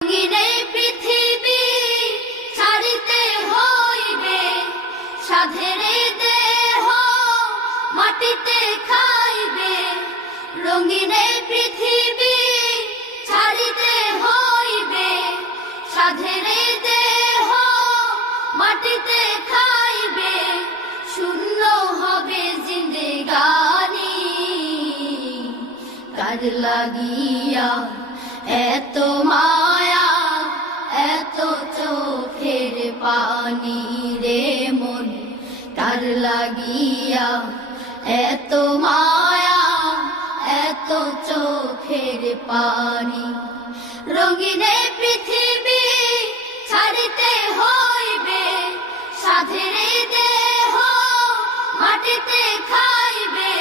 রঙিন পৃথিবী ছাড়িতে হইবে, সাধের দেহ মাটিতে খাইবে। রঙিন পৃথিবী ছাড়িতে হইবে, সাধের দেহ মাটিতে খাইবে। শূন্য হবে জিন্দেগানি, কার লাগিয়া এত মায়া, এত চোখের পানি রে মন, কার লাগিয়া এত মায়া, এত চোখের পানি। রঙিন পৃথিবী ছাড়িতে হইবে, সাধের দেহ মাটিতে খাইবে।